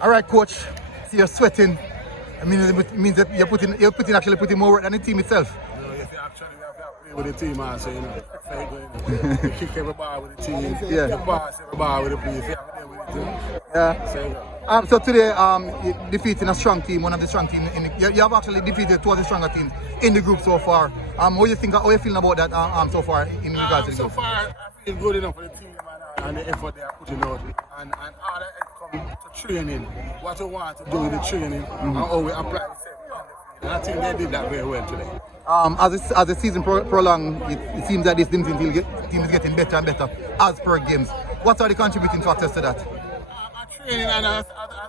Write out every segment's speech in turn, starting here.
All right, coach. See, you're sweating. I mean, it means that you're actually putting more work than the team itself. You know, if you actually have to play with the team, also, you know, you kick every ball with the team. Yeah. You pass every ball with the police. You have to deal with the team. Yeah. So today, you're defeating a strong team, one of the strong teams. You have actually defeated two of the stronger teams in the group so far. What do you think? How are you feeling about that so far in regards to the group? So far, I feel good enough for the team and the effort they are putting out, and all that come to training, what we want to do with the training, and how we apply it. And I think they did that very well today. As the season prolongs, it seems that this Dinthill team is getting better and better as per games. What are the contributing factors to that? Training and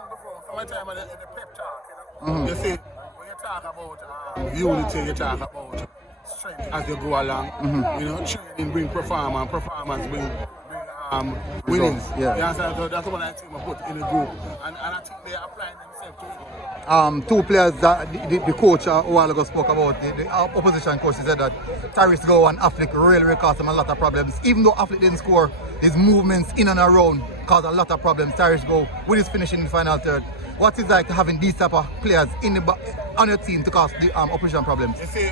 before, from my time in the pep talk, you know, you see, when you talk about unity, you talk about strength as you go along. You know, training bring performance bring winnings. Yeah. You understand? So that's what I think we put in the group, and I think they are applying themselves to it. Two players that the coach a while ago spoke about, the opposition coach, he said that Tyrese Go and Affleck really caused them a lot of problems. Even though Affleck didn't score, his movements in and around caused a lot of problems. Tyrese Go with his finishing in the final third. What is it like having these type of players on your team to cause the opposition problems? You see,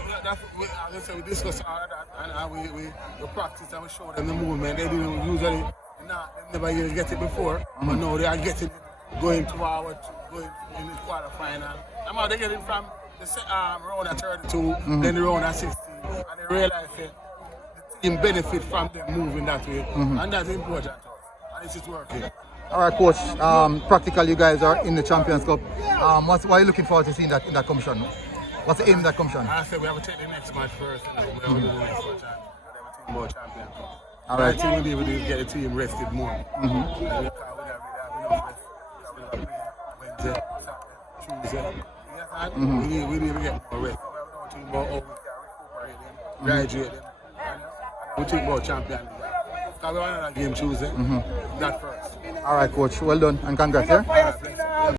we discuss all of that, and we practice and we show them the movement. They didn't usually, they never used to get it before, but now they are getting it going forward, going in the quarterfinal. They get it from the round of 32, then the round of 16, and they realize that the team benefit from them moving that way, and that's important to us, and it's just working. All right, coach. Practically, you guys are in the Champions Cup. What are you looking forward to seeing in that competition? What's the aim of that competition? I said we have to take the next match first, and we have to do the next match, and we have a team more Champions Cup. All right. I think we'll be able to get the team rested more. We have enough rest. Wednesday, Saturday, Tuesday. We need to get more rest. We have no team more over, recuperate them, graduate them, and we think about Champions League. Because we have another game Tuesday, that first. All right, coach. Well done and congrats. Yeah?